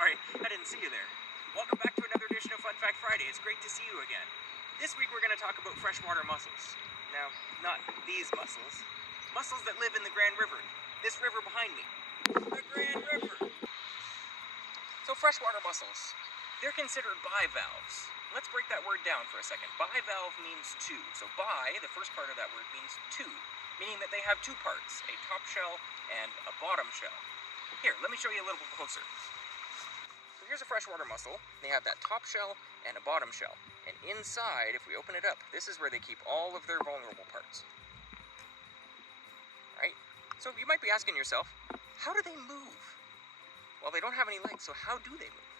Sorry, I didn't see you there. Welcome back to another edition of Fun Fact Friday. It's great to see you again. This week we're going to talk about freshwater mussels. Now, not these mussels. Mussels that live in the Grand River. This river behind me. The Grand River! So freshwater mussels, they're considered bivalves. Let's break that word down for a second. Bivalve means two. So bi, the first part of that word, means two, meaning that they have two parts, a top shell and a bottom shell. Here, let me show you a little bit closer. So here's a freshwater mussel. They have that top shell and a bottom shell. And inside, if we open it up, this is where they keep all of their vulnerable parts. Right? So you might be asking yourself, how do they move? Well, they don't have any legs, so how do they move?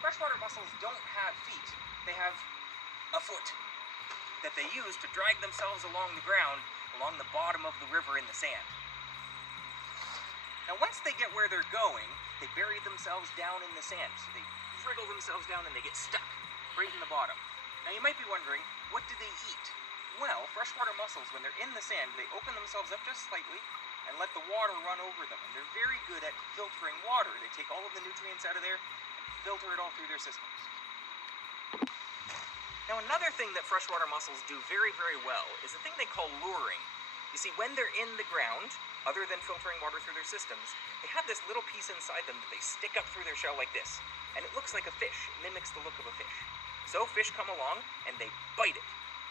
Freshwater mussels don't have feet. They have a foot that they use to drag themselves along the ground, along the bottom of the river in the sand. Now, once they get where they're going, they bury themselves down in the sand. So they wriggle themselves down and they get stuck right in the bottom. Now, you might be wondering, what do they eat? Well, freshwater mussels, when they're in the sand, they open themselves up just slightly and let the water run over them. And they're very good at filtering water. They take all of the nutrients out of there and filter it all through their systems. Now, another thing that freshwater mussels do very, very well is a thing they call luring. You see, when they're in the ground, other than filtering water through their systems, they have this little piece inside them that they stick up through their shell like this. And it looks like a fish. It mimics the look of a fish. So fish come along and they bite it.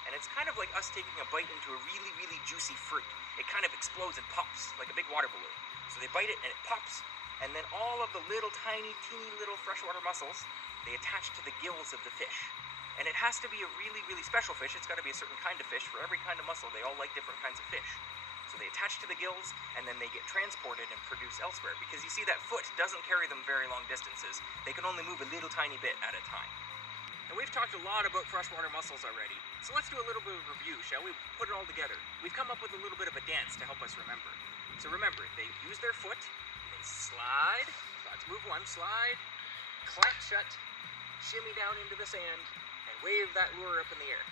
And it's kind of like us taking a bite into a really, really juicy fruit. It kind of explodes and pops like a big water balloon. So they bite it and it pops. And then all of the little tiny, teeny little freshwater mussels, they attach to the gills of the fish. And it has to be a really, really special fish. It's got to be a certain kind of fish. For every kind of mussel, they all like different kinds of fish. So they attach to the gills, and then they get transported and produced elsewhere. Because you see, that foot doesn't carry them very long distances. They can only move a little tiny bit at a time. Now, we've talked a lot about freshwater mussels already, so let's do a little bit of a review, shall we? Put it all together. We've come up with a little bit of a dance to help us remember. So remember, they use their foot, and they slide. Let's move one, slide, clamp shut, shimmy down into the sand, and wave that lure up in the air.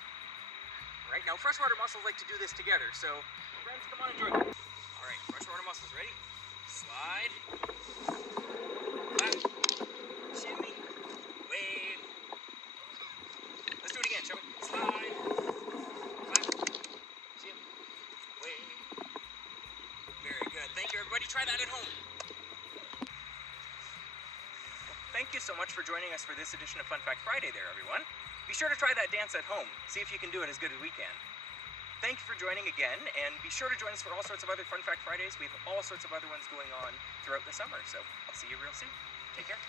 All right, now freshwater mussels like to do this together, so friends, come on and join me. All right, freshwater mussels, ready? Slide, clap, shimmy, wave. Let's do it again, shall we? Slide, clap, shimmy, wave. Very good. Thank you, everybody. Try that at home. Thank you so much for joining us for this edition of Fun Fact Friday there, everyone. Be sure to try that dance at home. See if you can do it as good as we can. Thank you for joining again, and be sure to join us for all sorts of other Fun Fact Fridays. We have all sorts of other ones going on throughout the summer, so I'll see you real soon. Take care.